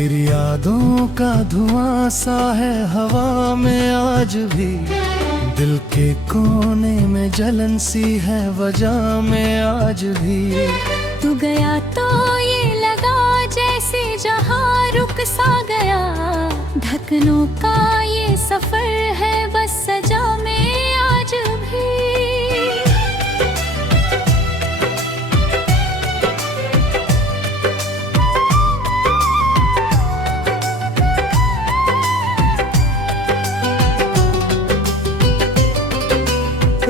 तेरी यादों का धुआं सा है हवा में आज भी, दिल के कोने में जलन सी है वजह में आज भी। तू गया तो ये लगा जैसे जहां रुक सा गया, धड़कनों का ये सफर है बस सजा में आज भी।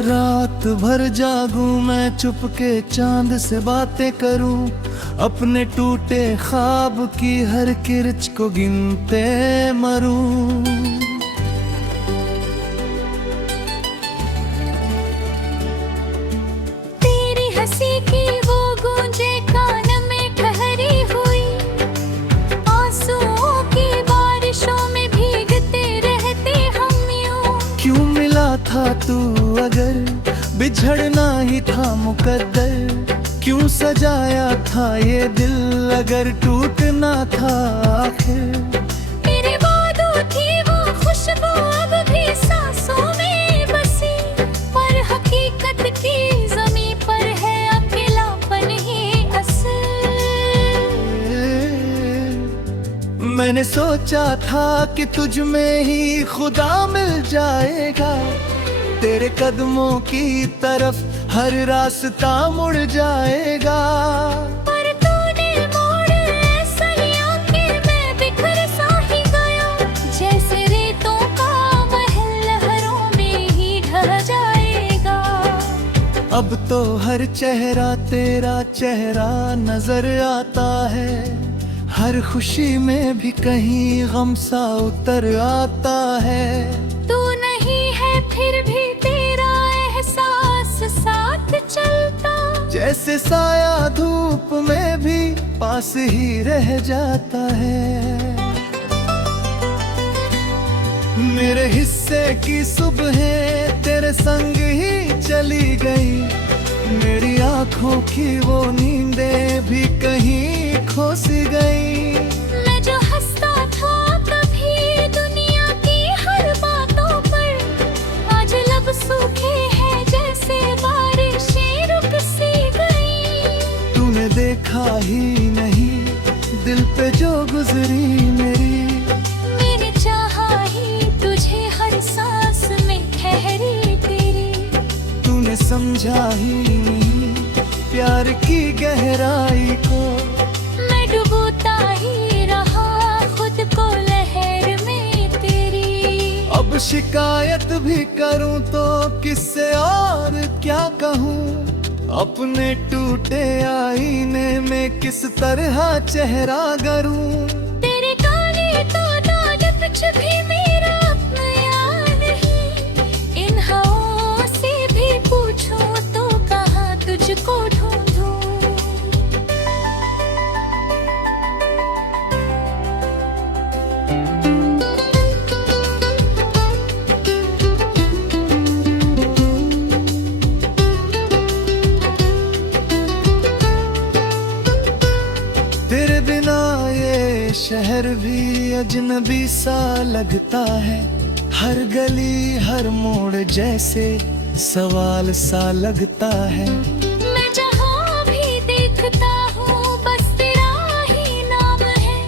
रात भर जागूं मैं चुपके चांद से बातें करूं, अपने टूटे ख्वाब की हर किरच को गिनते मरूं। तेरी हंसी की वो गूंजे कान में ठहरी हुई, आंसुओं की बारिशों में भीगते रहते हम यूं। क्यों मिला था तू अगर बिछड़ना ही था मुकद्दर, क्यों सजाया था ये दिल अगर टूटना था आखिर। मेरे वादों थी वो खुशबू अब भी सांसों में बसी, पर हकीकत की ज़मीं पर है अकेलापन ही असल। मैंने सोचा था कि तुझ में ही खुदा मिल जाएगा, तेरे कदमों की तरफ हर रास्ता मुड़ जाएगा। पर तूने मोड़ ऐसा लिया कि मैं बिखर सा ही गया, जैसे रेतों का महल लहरों में ही ढह जाएगा। अब तो हर चेहरा तेरा चेहरा नजर आता है, हर खुशी में भी कहीं गम सा उतर आता है। तू नहीं है फिर भी तेरा एहसास साथ चलता, जैसे साया धूप में भी पास ही रह जाता है। मेरे हिस्से की सुबह तेरे संग ही चली गई, मेरी आंखों की वो नींदें भी कहीं खो सी गई। मैं जो हंसता था कभी दुनिया की हर बातों पर, आज लब सूखे हैं जैसे बारिशें रुक सी गई। तूने देखा ही नहीं दिल पे जो गुजरी मेरी, मैंने चाहा ही तुझे हर सांस में ठहरी तेरी। तूने समझा ही नहीं प्यार की गहराई को, मैं डुबोता ही रहा खुद को लहर में तेरी। अब शिकायत भी करूं तो किससे और क्या कहूं, अपने टूटे आईने में किस तरह चेहरा गरूं। तेरे गाने तो दाग कुछ भी मेरा अपना याद नहीं, इन हवाओं से भी पूछूं तो कहाँ तुझको ढूंढूं। तेरे बिना ये शहर भी अजनबी सा लगता है, हर गली हर मोड़ जैसे सवाल सा लगता है। मैं जहाँ भी देखता हूँ बस तेरा ही नाम है,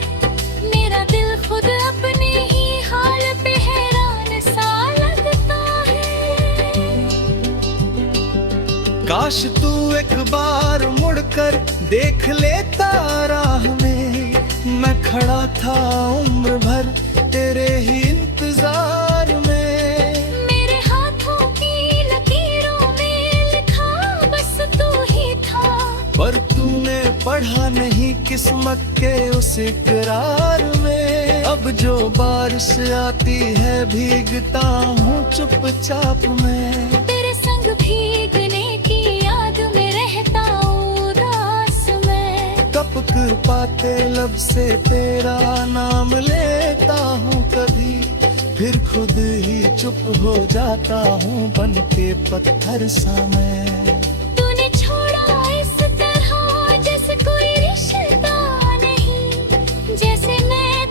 मेरा दिल खुद अपने ही हाल पे हैरान सा लगता है। काश तू एक बार मुड़कर देख लेता राह में, मैं खड़ा था उम्र भर तेरे ही इंतजार में। मेरे हाथों की लकीरों में लिखा बस तू ही था, पर तूने पढ़ा नहीं किस्मत के उस इकरार में। अब जो बारिश आती है भीगता हूँ चुपचाप में, तेरे संग भीगने की याद में रहता उदास मैं। टपक पाते लब से तेरा नाम लेता हूँ कभी, फिर खुद ही चुप हो जाता हूँ बन के पत्थर सा मैं। तूने छोड़ा इस तरह जैसे कोई रिश्ता नहीं, जैसे मैं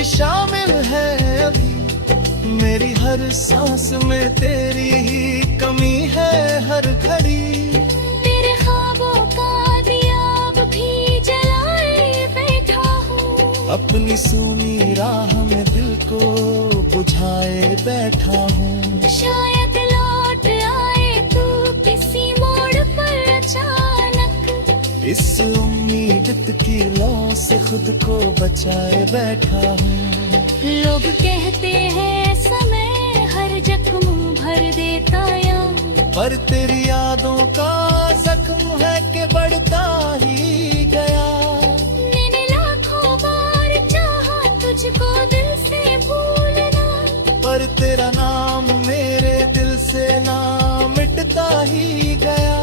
भी शामिल है अभी। मेरी हर सांस में तेरी ही कमी है हर घड़ी। तेरे ख्वाबों का दिया अब भी जलाए बैठा हूँ, अपनी सूनी राह में दिल को बुझाए बैठा हूँ। शायद लौट आए तू किसी मोड़ पर अचानक। इस उम्मीद की लौ से खुद को बचाए बैठा हूँ। लोग कहते हैं समय हर जख्म भर देता या, पर तेरी यादों का जख्म है कि बढ़ता ही गया। मैंने लाखों बार चाहा तुझको दिल से भूलना, पर तेरा नाम मेरे दिल से ना मिटता ही गया।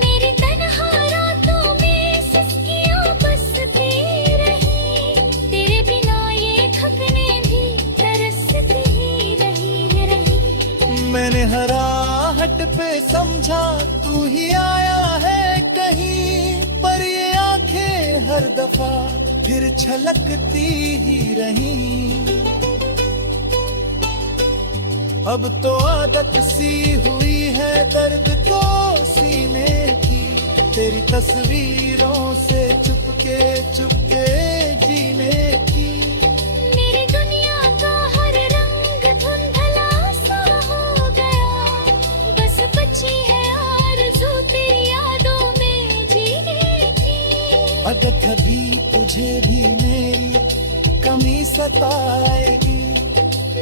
मेरी तन्हा रातों में सिसकियां बसती रही, तेरे बिना ये थकने भी तरसती ही रही। मैंने हर आहट पे समझा तू ही आया है कहीं, पर ये आंखें हर दफा फिर छलकती ही रहीं। अब तो आदत सी हुई है दर्द को सीने की, तेरी तस्वीरों से चुपके चुपके जीने की। मेरी दुनिया का हर रंग धुंधला सा हो गया, बस बची है आरज़ू तेरी यादों में जीने की। अगर कभी तुझे भी मेरी कमी सताएगी,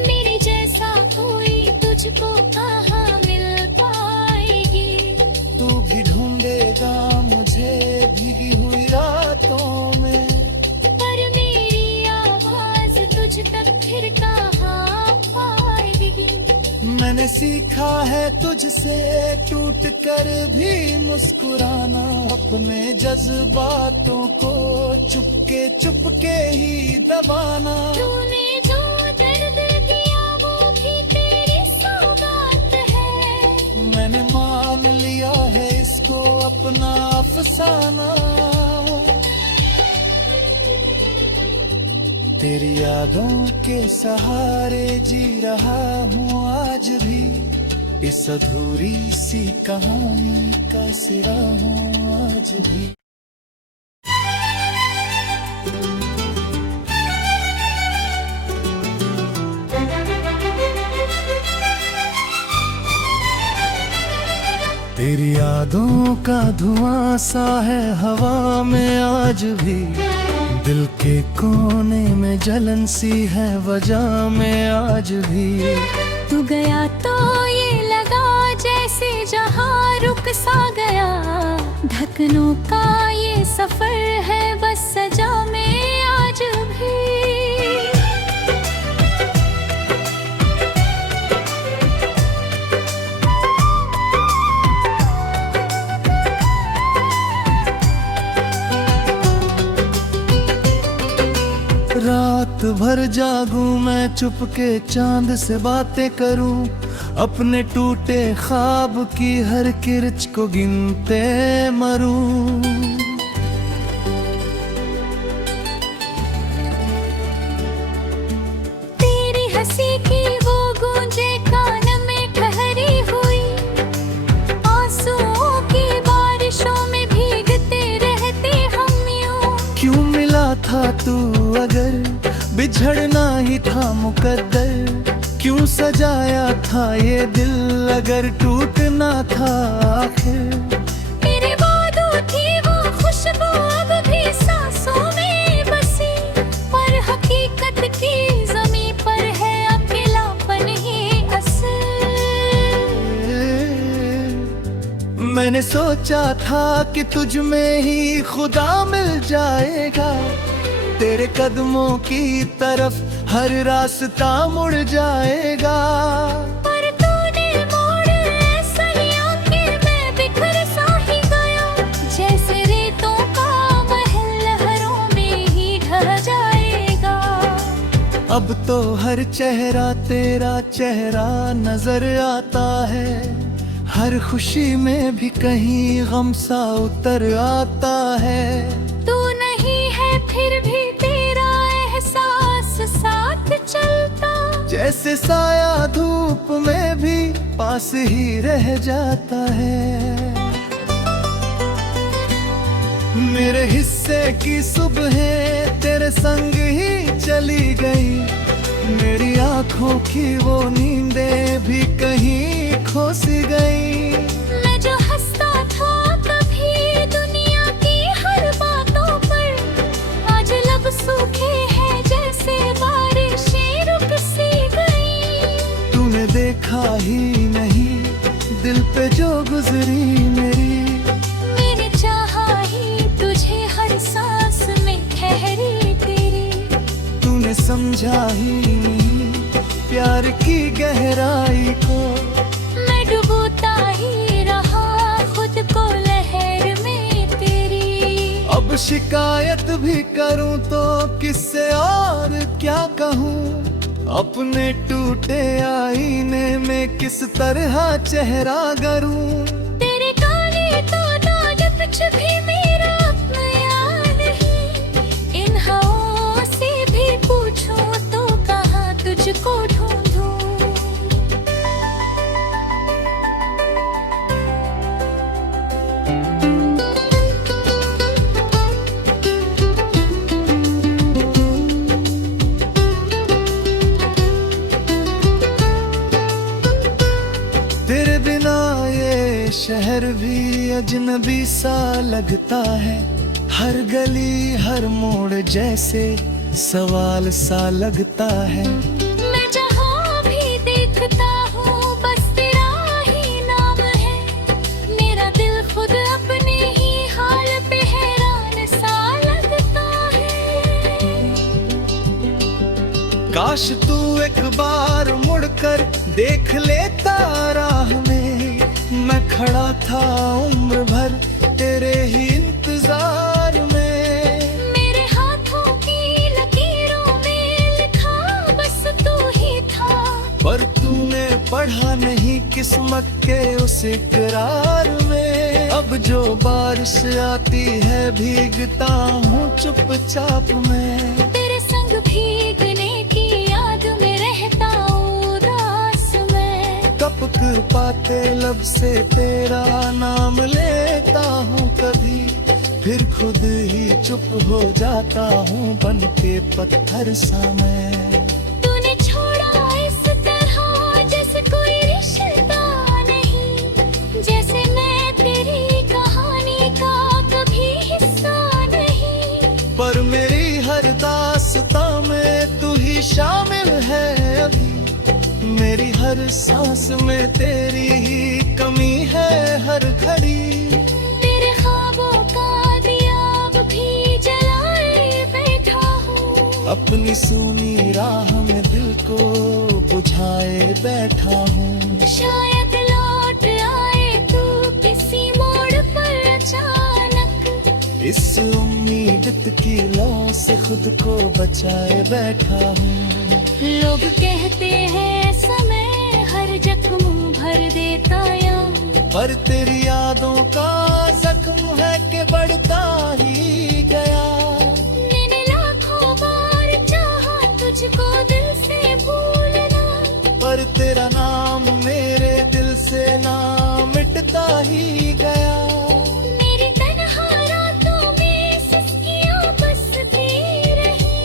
मेरे जैसा कोई तुझको कहाँ मिल पाएगी। तू भी ढूंढेगा मुझे भीगी हुई रातों में, पर मेरी आवाज तुझ तक फिर कहाँ पाएगी। मैंने सीखा है तुझसे टूट कर भी मुस्कुराना, अपने जज्बातों को चुपके चुपके ही दबाना। तूने जो दर्द दिया वो भी तेरी सौगात है, मैंने मान लिया है इसको अपना अफसाना। तेरी यादों के सहारे जी रहा हूँ आज भी, इस अधूरी सी कहानी का सिरा हूँ आज भी। तेरी यादों का धुआं सा है हवा में आज भी, दिल के कोने में जलन सी है वजह में आज भी। तू गया तो ये लगा जैसे जहां रुक सा गया, धड़कनों का ये सफर है बस सजा में आज भी। रात भर जागूं मैं चुपके चांद से बातें करूं, अपने टूटे ख्वाब की हर किरच को गिनते मरूं। तेरी हंसी की वो गूंजे कान में ठहरी हुई, आंसुओं की बारिशों में भीगते रहते हम यूं। क्यों मिला था तू अगर बिछड़ना ही था मुकद्दर, क्यों सजाया था ये दिल अगर टूटना था आखिर। मेरे वादों थी वो खुशबू अब भी सांसों में बसी, पर हकीकत की ज़मीं पर है अकेलापन ही असर। मैंने सोचा था कि तुझ में ही खुदा मिल जाएगा, तेरे कदमों की तरफ हर रास्ता मुड़ जाएगा। पर तूने मोड़ ऐसा लिया कि मैं बिखर सा ही गया, जैसे रेतों का महल लहरों में ही ढह जाएगा। अब तो हर चेहरा तेरा चेहरा नजर आता है, हर खुशी में भी कहीं गम सा उतर आता है। तू नहीं है फिर भी तेरा एहसास जैसे साया धूप में भी पास ही रह जाता है। मेरे हिस्से की सुबह तेरे संग ही चली गई, मेरी आंखों की वो नींदें भी कहीं खो सी गई। मैं जो हंसता था कभी दुनिया की हर बातों पर, आज लब सूखे हैं जैसे बारिशें रुक सी गई। तूने देखा ही नहीं दिल पे जो गुजरी मेरी, मैंने चाहा ही तुझे हर सांस में ठहरी तेरी। तूने समझा ही नहीं प्यार की गहराई को, मैं डुबोता ही रहा खुद को लहर में तेरी। अब शिकायत भी करूं तो किससे और क्या कहूं, अपने टूटे आईने में किस तरह चेहरा गरूं। तेरे गाने तो नाद कुछ भी मेरा अपना नहीं, इन हवाओं से भी पूछूं तो कहाँ तुझको ढूंढूं। तेरे बिना ये शहर भी अजनबी सा लगता है, हर गली हर मोड़ जैसे सवाल सा लगता है। मैं जहाँ भी देखता हूँ बस तेरा ही नाम है, मेरा दिल खुद अपने ही हाल पे हैरान सा लगता है। काश तू एक बार मुड़कर देख लेता राह में, मैं खड़ा था उम्र भर तेरे ही इंतजार में। मेरे हाथों की लकीरों में लिखा बस तू ही था, पर तूने पढ़ा नहीं किस्मत के उस इकरार में। अब जो बारिश आती है भीगता हूँ चुपचाप में, तेरे संग भीगने की याद में रहता उदास मैं। टपक पाते लब से तेरा नाम लेता हूँ कभी, फिर खुद ही चुप हो जाता हूँ बन के पत्थर सा मैं। तूने छोड़ा इस तरह जैसे कोई रिश्ता नहीं, जैसे मैं तेरी कहानी का कभी हिस्सा नहीं। पर मेरी हर दास्तां में तू ही शामिल है अभी, मेरी हर सांस में तेरी ही कमी है हर घड़ी। तेरे ख्वाबों का दिया अब भी जलाए बैठा हूँ, अपनी सूनी राह में दिल को बुझाए बैठा हूँ। शायद लौट आए तू किसी मोड़ पर अचानक, इस उम्मीद की लौ से खुद को बचाए बैठा हूँ। लोग कहते हैं समय हर जख्म भर देता या, पर तेरी यादों का जख्म है कि बढ़ता ही गया। मैंने लाखों बार चाहा तुझको दिल से भूलना, पर तेरा नाम मेरे दिल से ना मिटता ही गया। मेरी तन्हा रातों में सिसकियां बसती रही,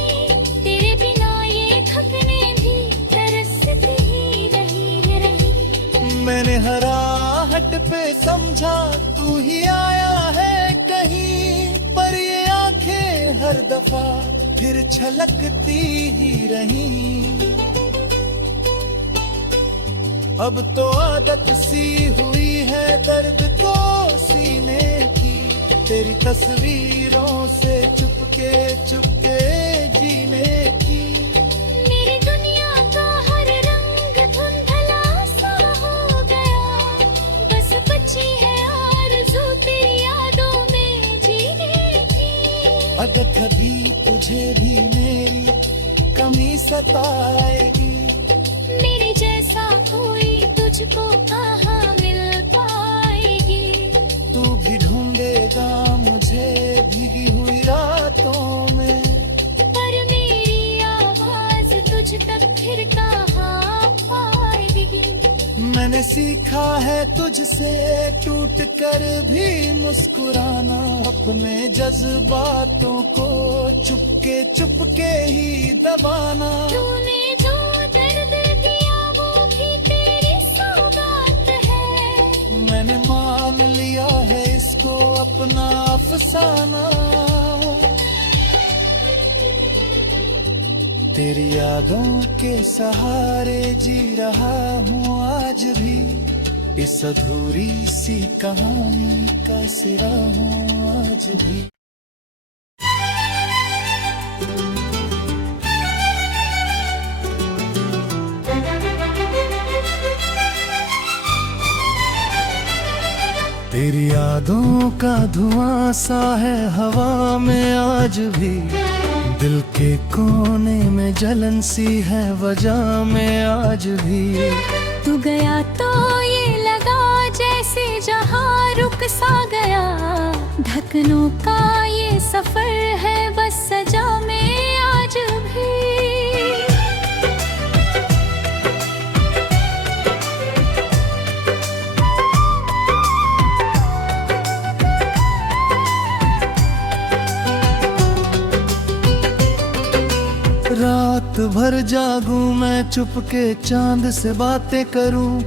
तेरे बिना ये थकने भी तरसती ही रही। मैंने हर आहट पे समझा तू ही आया है कहीं, पर ये आंखें हर दफा फिर छलकती ही रहीं। अब तो आदत सी हुई है दर्द को सीने की, तेरी तस्वीरों से चुपके चुपके जीने की। मेरी दुनिया का हर रंग धुंधला सा हो गया, बस बची है आरज़ू तेरी यादों में जीने की। अगर कभी तुझे भी मेरी कमी सताएगी, मेरे जैसा कोई तुझको कहाँ मिल पाएगी। तू भी ढूंढेगा मुझे भीगी हुई रातों में, पर मेरी आवाज तुझ तक फिर कहाँ सीखा है तुझसे टूट कर भी मुस्कुराना, अपने जज्बातों को चुपके ही दबाना। तूने जो दर्द दिया वो भी तेरी सौगात है, मैंने मान लिया है इसको अपना अफसाना। तेरी यादों के सहारे जी रहा हूँ आज भी, इस अधूरी सी कहानी का सिरा हूँ आज भी। तेरी यादों का धुआं सा है हवा में आज भी, दिल के कोने में जलन सी है वजह में आज भी। तू गया तो ये लगा जैसे जहां रुक सा गया, धड़कनों का ये सफर है बस सजा में आज भी। रात भर जागूं मैं चुपके चांद से बातें करूं,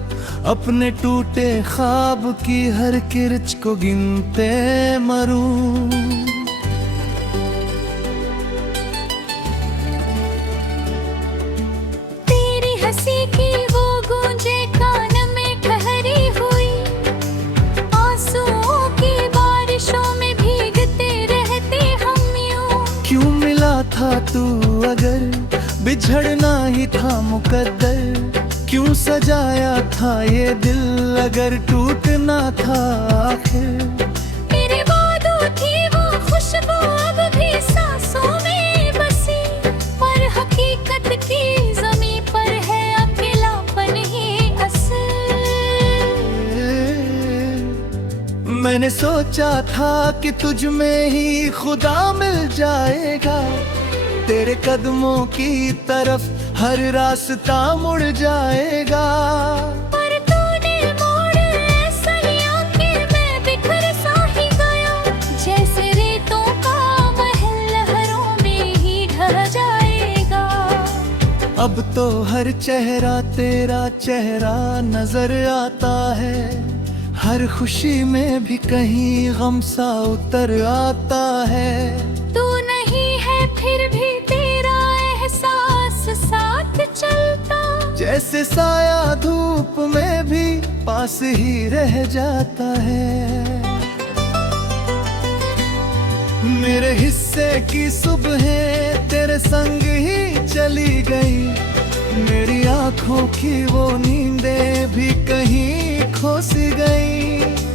अपने टूटे ख्वाब की हर किरच को गिनते मरूं। तेरी हंसी की वो गूंजे कान में ठहरी हुई, आंसुओं की बारिशों में भीगते रहते हम यूं। क्यों मिला था तू अगर बिछड़ना ही था मुकद्दर, क्यों सजाया था ये दिल अगर टूटना था आखिर। मेरे वादों थी वो खुशबू अब भी सांसों में बसी, पर हकीकत की ज़मीं पर है अकेलापन ही असर। मैंने सोचा था कि तुझ में ही खुदा मिल जाएगा, तेरे कदमों की तरफ हर रास्ता मुड़ जाएगा। पर तूने मोड़ ऐसा लिया कि मैं बिखर सा ही गया, जैसे रेतों का महल लहरों में ही ढह जाएगा। अब तो हर चेहरा तेरा चेहरा नजर आता है, हर खुशी में भी कहीं गम सा उतर आता है। तू नहीं है फिर भी तेरा एहसास साथ चलता, जैसे साया धूप में भी पास ही रह जाता है। मेरे हिस्से की सुबह तेरे संग ही चली गई, मेरी आंखों की वो नींदें भी कहीं खो सी गई।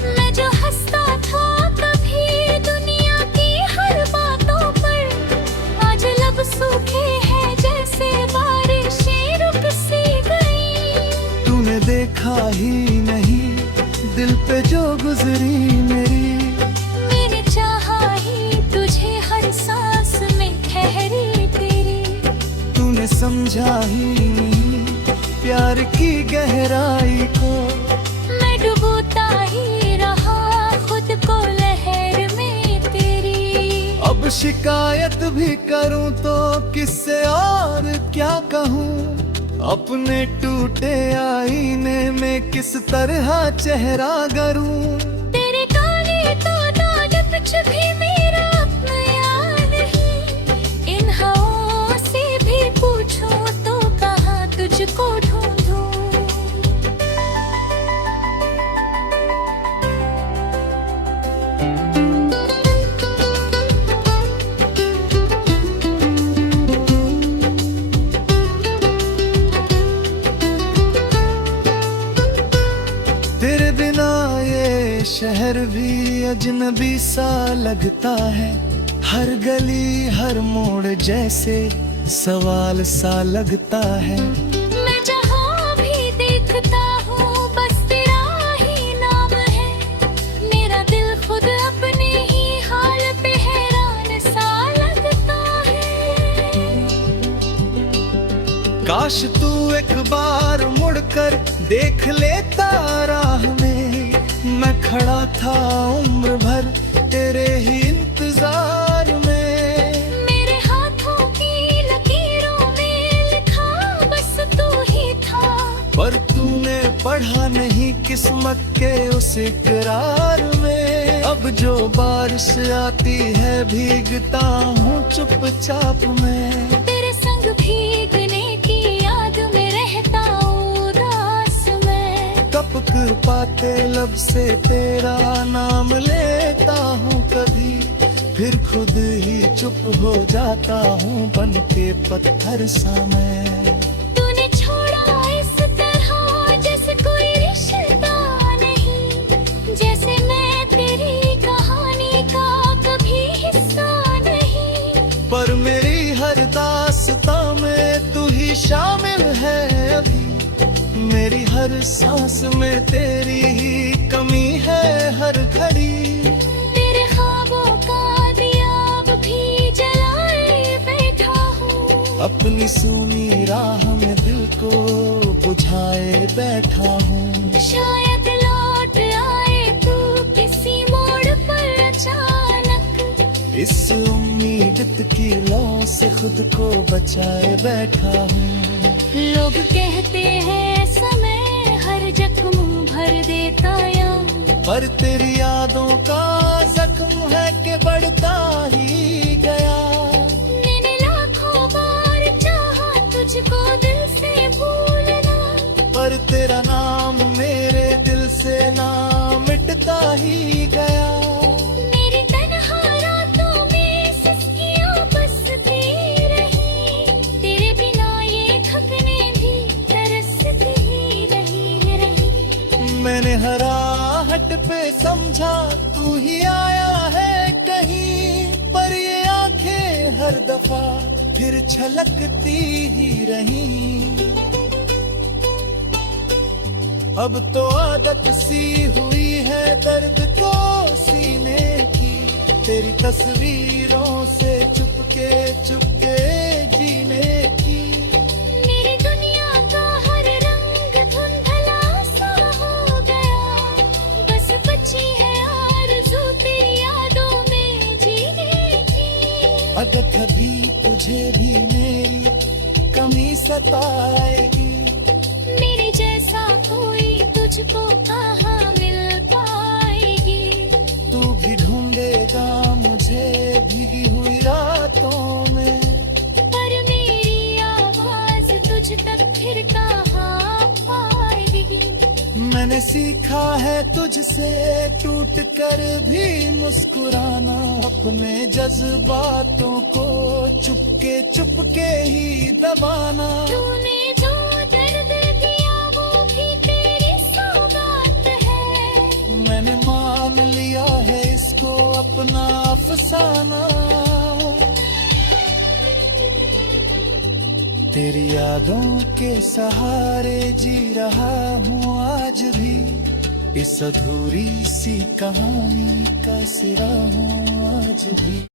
मैं जो हंसता था कभी दुनिया की हर बातों पर, आज लब सूखे हैं जैसे बारिशें रुक सी गई। तूने देखा ही नहीं दिल पे जो गुजरी मेरी, मैंने चाहा ही तुझे हर सांस में ठहरी तेरी। तूने समझा ही नहीं प्यार की गहराई को, मैं डुबोता ही रहा खुद को लहर में तेरी। अब शिकायत भी करूं तो किससे और क्या कहूं, अपने टूटे आईने में किस तरह चेहरा गरूं। तेरे गाने तो नाद कुछ भी मेरा अपना याद नहीं, इन हवाओं से भी पूछूं तो कहाँ तुझको ढूंढूं। तेरे बिना ये शहर भी अजनबी सा लगता है, हर गली हर मोड़ जैसे सवाल सा लगता है। मैं जहाँ भी देखता हूँ बस तेरा ही नाम है, मेरा दिल खुद अपने ही हाल पे हैरान सा लगता है। काश तू एक बार मुड़कर देख लेता राह में, मैं खड़ा था उम्र भर तेरे ही इंतजार में। मेरे हाथों की लकीरों में लिखा बस तू ही था, पर तूने पढ़ा नहीं किस्मत के उस इकरार में। अब जो बारिश आती है भीगता हूँ चुपचाप मैं, तेरे संग भीगने की याद में रहता उदास मैं। टपक पाते लब से तेरा नाम लेता हूँ कभी, फिर खुद ही चुप हो जाता हूँ बन के पत्थर सा मैं। तूने छोड़ा इस तरह जैसे कोई रिश्ता नहीं, जैसे मैं तेरी कहानी का कभी हिस्सा नहीं। पर मेरी हर दास्तां में तू ही शामिल है अभी, मेरी हर सांस में तेरी ही कमी है हर घड़ी। तेरे ख्वाबों का दिया अब भी जलाए बैठा हूँ, अपनी सूनी राह में दिल को बुझाए बैठा हूँ। शायद लौट आए तू किसी मोड़ पर अचानक, इस उम्मीद की लौ से खुद को बचाए बैठा हूँ। लोग कहते हैं समय हर जख्म भर देता या, पर तेरी यादों का जख्म है कि बढ़ता ही गया। मैंने लाखों बार चाहा तुझको दिल से भूलना, पर तेरा नाम मेरे दिल से ना मिटता ही गया। मेरी तन्हा रातों में सिसकियां बसती रही, तेरे बिना ये थकने भी तरसती ही रही। मैंने हर आहट पे समझा तू ही आया है कहीं, पर ये आंखें हर दफा फिर छलकती ही रहीं। अब तो आदत सी हुई है दर्द को सीने की, तेरी तस्वीरों से चुपके चुपके जीने की। मेरी दुनिया का हर रंग धुंधला सा हो गया, बस बची है आरज़ू तेरी यादों में जीने की। अगर कभी तुझे भी मेरी कमी सताएगी, मेरे जैसा कोई तुझको कहाँ मिल पाएगी। तू भी ढूंढेगा मुझे भीगी हुई रातों में, पर मेरी आवाज तुझ तक फिर कहाँ पाएगी। मैंने सीखा है तुझसे टूट कर भी मुस्कुराना, अपने जज्बातों को चुपके चुपके ही दबाना। तूने जो दर्द दिया वो भी तेरी सौगात है, मैंने मान लिया है इसको अपना अफसाना। तेरी यादों के सहारे जी रहा हूँ आज भी, इस अधूरी सी कहानी का सिरा हूँ आज भी।